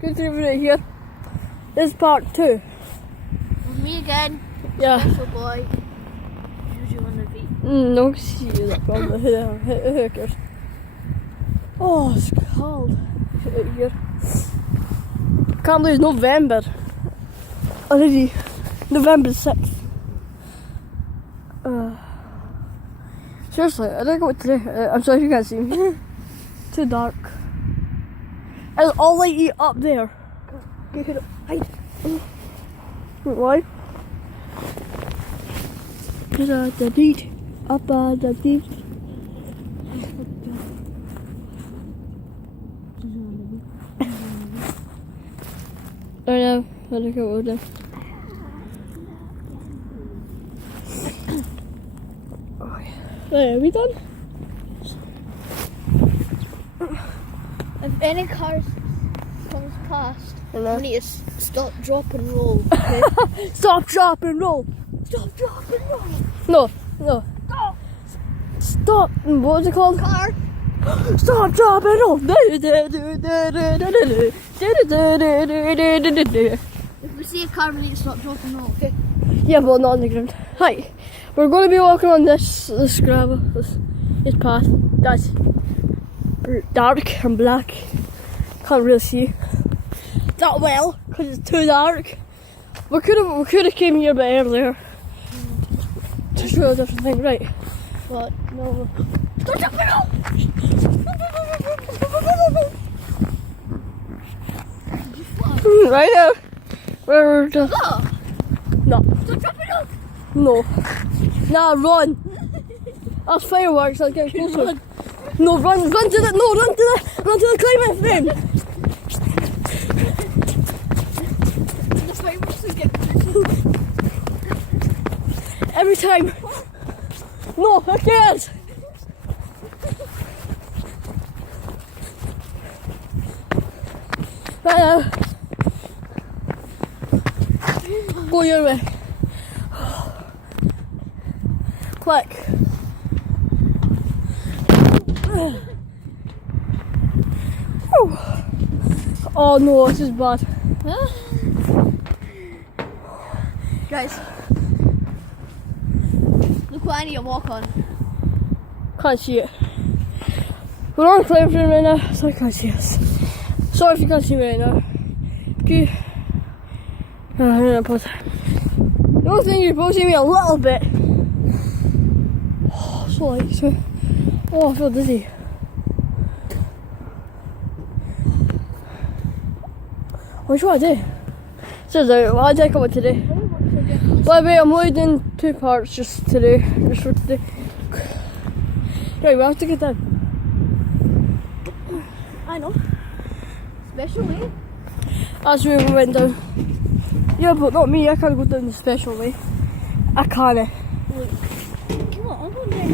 Good to be here. This is part 2. With me again. Yeah. Special boy. Usually on the beat. No, see you that problem. Who cares? Oh, it's cold out here. Can't believe it's November. Already. November 6th. Seriously, I don't know what to do. I'm sorry if you can't see me. Too dark. And all lighty up there. Hide. Why? The beat. Up the beat. I know. I don't know what to do. Right, are we done? If any cars comes past, Hello. we need to stop, drop and roll. Okay? Stop, drop, and roll. Stop, drop and roll. No. Stop. Stop. What was it called? Car. Stop, drop, and roll. If we see a car, we need to stop, drop and roll. Okay. Yeah, but not on the ground. Hi. We're going to be walking on this gravel, this path. That's dark and black. Can't really see that well because it's too dark. We could have came here a bit earlier to show a different thing, right? But no. Stop jumping up! Right now, we're just no. Stop jumping up. No. Nah, run. That's fireworks. Let's get closer. Run. No, run to the climate frame. The fireworks will get closer. Every time. No, who cares? Right now. Go your way. Quick. Oh no, this is bad. Huh? Guys, look what I need to walk on. Can't see it. We're on climb frame right now, so I can't see us. Sorry if you can't see me right now. Okay. I'm gonna pause. The only thing you both see me a little bit. Oh, so light. So, oh, I feel dizzy. What do you want to do? Says out. What I come today. By the way, I'm only doing 2 parts just today. Just for today. Right, we have to get down. I know. Special way. That's where we went down. Yeah, but not me. I can't go down the special way. I can't. Look. Come on, I'm going down.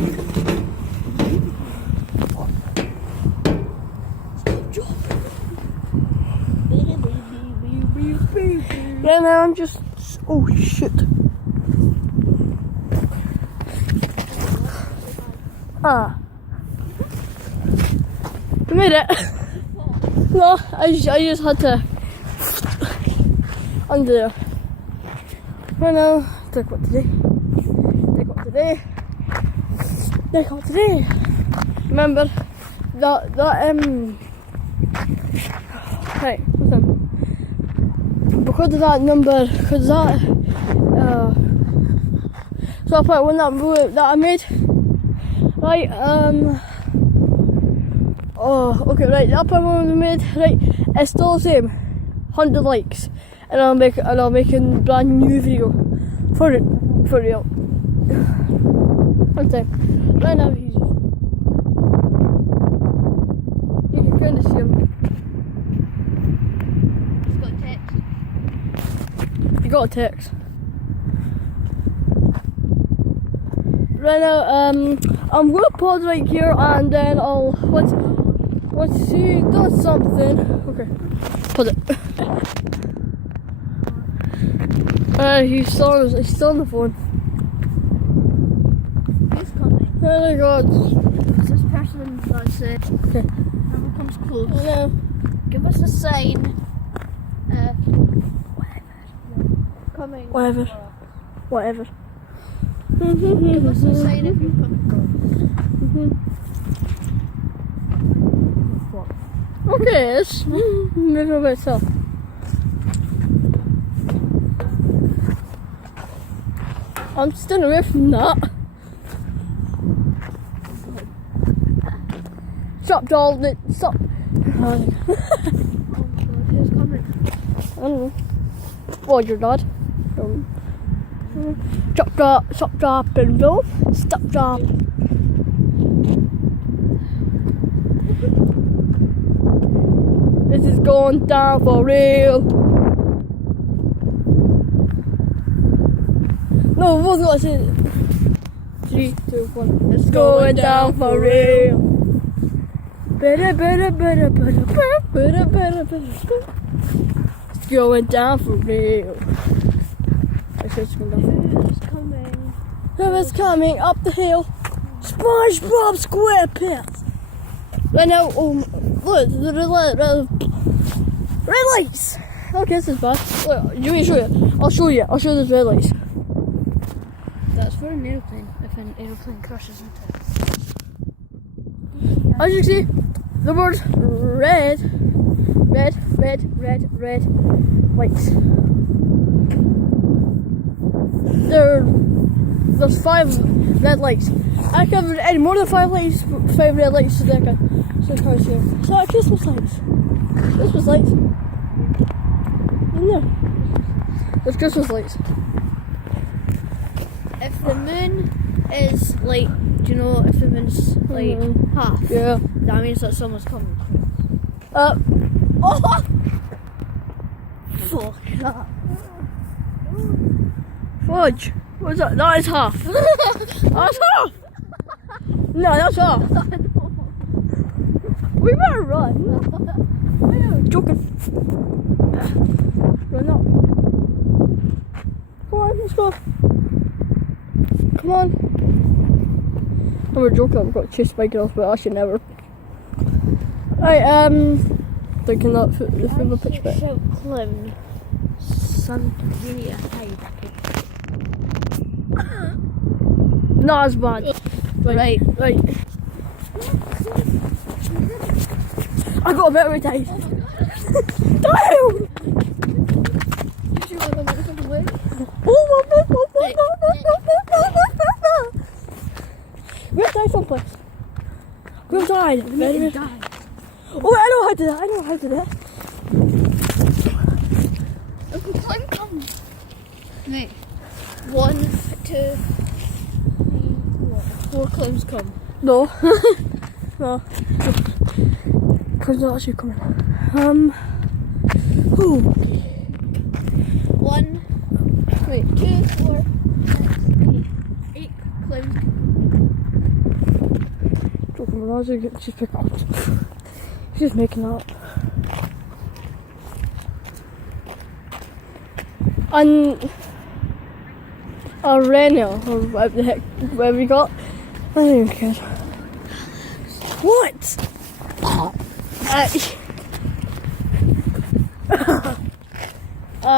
Yeah, now I'm just. Oh shit. We made it. No, I just had to. Under there. Right now, take what today. Remember that right, listen. Because of that number, because that so I put one that I made. Right, oh okay, right, that part one we made, right, it's still the same. 100 likes. And I'll make a brand new video for real. One time. Right now he's you can kind of see him. He's got a text. You got a text. Right now, I'm gonna pause right here and then I'll once he does something. Okay. Pause it. He's still on the phone. Who's coming? Oh my god. It's this person that's Okay. never comes close. I know. Give us a sign. Coming. Whatever. Whatever. Give us a sign if you're coming. Okay, it's a little bit tough. I'm staying away from that. Stop, doll. Stop. Oh God, who's coming? I don't know. Well, your dad. Stop, drop, and roll. Stop, drop. This is going down for real. No, it wasn't what I said. 3, 2, 1. It's going down for real. Better. It's going down for real. I said it's going down for real. Who's coming? Whoever's coming up the hill. SpongeBob SquarePants. Right now, look, the red lights. Okay, this is bad. Look, you want me to show you? I'll show you. I'll show you the red lights. That's for an aeroplane. If an aeroplane crashes into it. As you can see, the word red lights. There's 5 red lights. I covered any more than 5 lights, 5 red lights so I can see them. So Christmas lights. Christmas lights. Yeah. There's Christmas lights. If the moon is like, do you know if the moon's like half? Yeah. That means that someone's coming. Oh! Fuck that. Fudge. What's that? That is half. That's half. No, that's half. We better run. I'm joking. Run up. Come on, let's go. Come on. I'm joking. I've got chased by girls, but I should never. Right, thinking that the film pitch bit. Shout clown. Santeria hide. Not as bad. Right. I got a better time. Damn! We'll die someplace. We'll die. We'll die. Oh, I know how to do that. If the clown comes. Wait. 1, 2, 3, 4 clowns come. No. No. Clowns not actually coming. Ooh. 1, wait, 2, 4, 6, 8 clowns. Joking, but I was just picking up. She's just making up. And a Reno, or whatever the heck, whatever you got. I don't even care. What?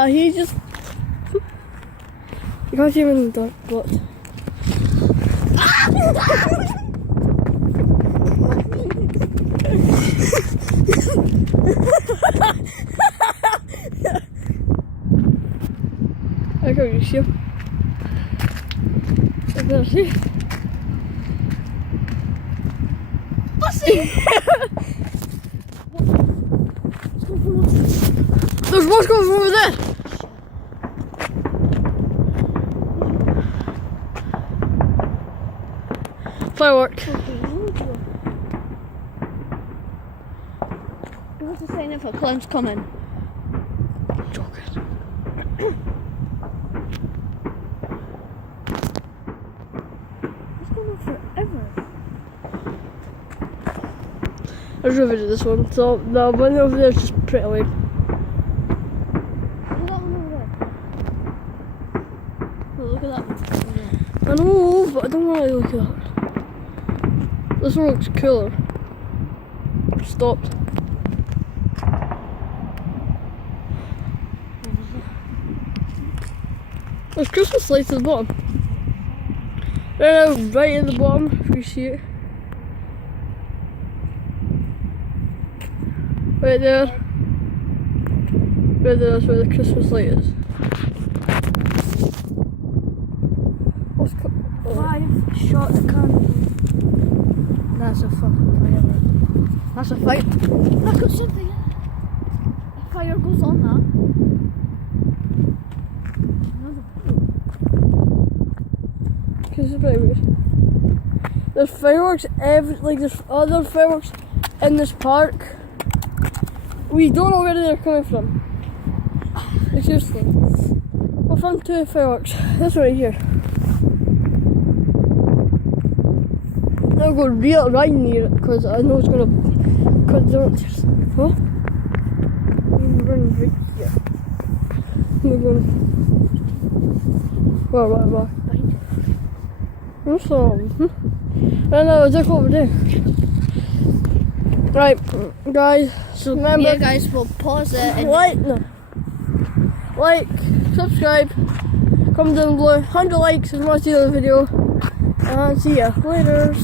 He just. You can't see him in the dark, but. I can't see him. I can't see. There's more coming from over there. Fireworks. What's the sign if a clown's coming? Joking. It's going on forever. I just reviewed this one, so the one over there is just pretty lame. Look at that one. I know, but I don't want to look at that. This one looks cooler. Stopped. There's Christmas lights at the bottom. Right now, right at the bottom, if you see it. Right there. Right there, that's where the Christmas light is. What's Five shot candle. That's a fucking firework. That's a fight. Look at something. A fire goes on that. This is pretty weird. There's fireworks there's other fireworks in this park. We don't know where they're coming from. Like, seriously. We're from 2 fireworks. This one right here. I'll go right near it because I know it's gonna. Because they're just. Huh? I'm running right here. We're going. Where? Awesome. Right now, look over there. Right, guys. So remember, yeah, guys, we'll pause it and like, subscribe, comment down below, 100 likes if you want to see the video, and see ya later.